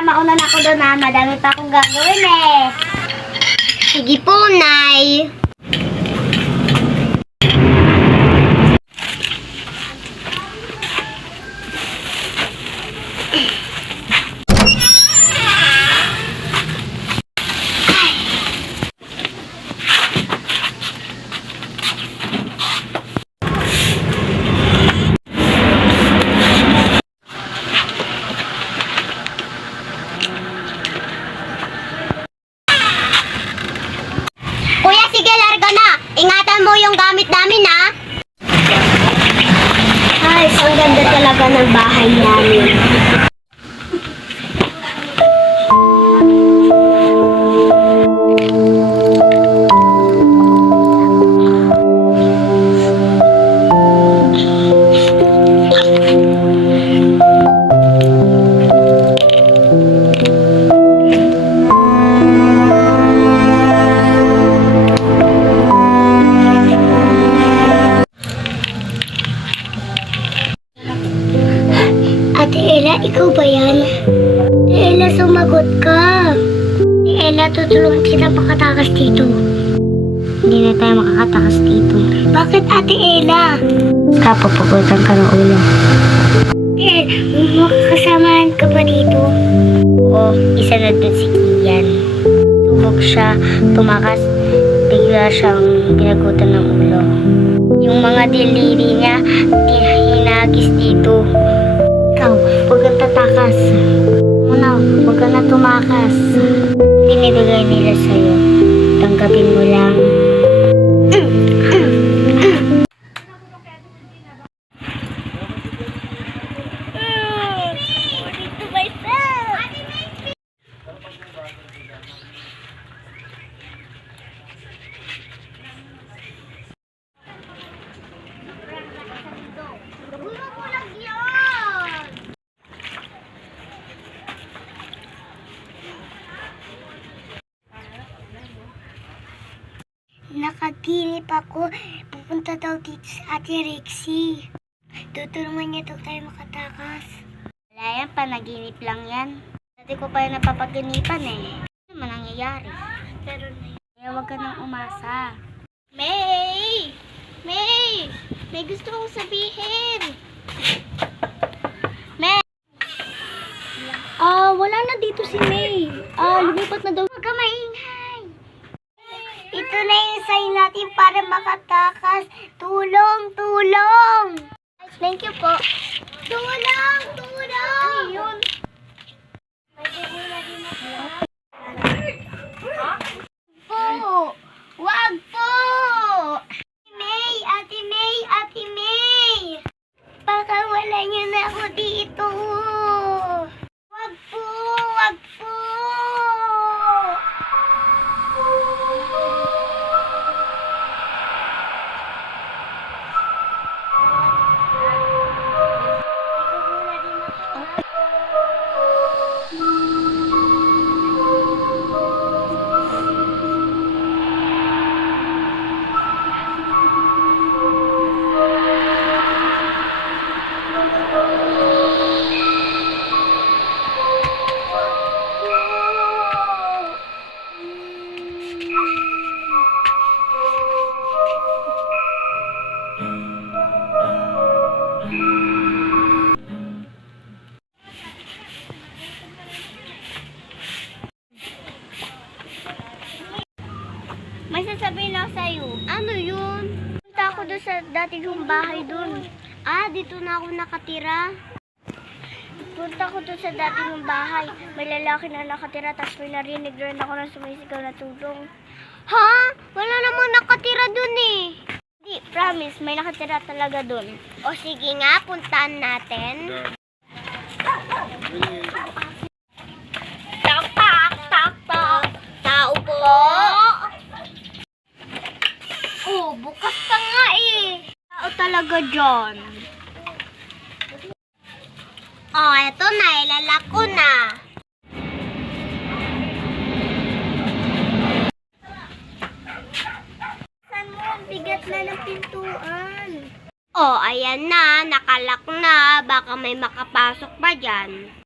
Mauna na ako doon ha. Madami pa akong gagawin eh. Sige po, Nay. Kuya, sige, larga na. Ingatan mo yung gamit namin, ha? Ay, ang ganda talaga ng bahay namin. Ate Ella, ikaw ba yan? Ate Ella, sumagot ka. Ate Ella, tutulungan kita makatakas dito. Hindi na tayo makakatakas dito. Bakit, Ate Ella? Kapapagutan ka ng ulo. Ate Ella, makakasamahan ka ba dito? Oo, isa na dun si Kian. Subok siya, tumakas, bigla siyang pinagutan ng ulo. Yung mga diliri niya, hinagis dito. Ikaw, huwag kang tatakas. Muna, huwag kang na tumakas. Binibigay nila sa'yo. Tanggapin mo lang. Nakaginip ako. Pupunta daw dito sa Ate Rexy. Tutulungan niya daw tayo makatakas. Wala yan, panaginip lang yan. Dati ko pa yung napapaginipan eh. Ano naman nangyayari? Pero kaya huwag ka nang umasa. May! May! May gusto kong sabihin. May! Wala na dito si May. Lumipat na daw. Huwag ka maingay. Ito na yung sign natin para makatakas. Tulong! Tulong! Thank you po. Tulong! Tulong! Ano yun? Po! Wag po! May! Ate May! Ate May! Baka wala niyo na ako dito. Wag po! Wag po! May sasabihin lang sa'yo. Ano yun? Punta ako doon sa dati kong bahay doon. Dito na ako nakatira. Punta ako doon sa dati kong bahay. May lalaki na nakatira, tapos may narinig rin ako na sumisigaw na tulong. Ha? Wala namang nakatira doon eh. Hindi, promise, may nakatira talaga doon. O sige nga, puntaan natin. Tak, tak, tak, tak. Tao po. Oh, bukas ka nga eh. Tao talaga dyan. Oh, eto na. Ilalak ko na. Saan mo? Ang bigat na ng pintuan. Oh, ayan na. Nakalak na. Baka may makapasok pa dyan.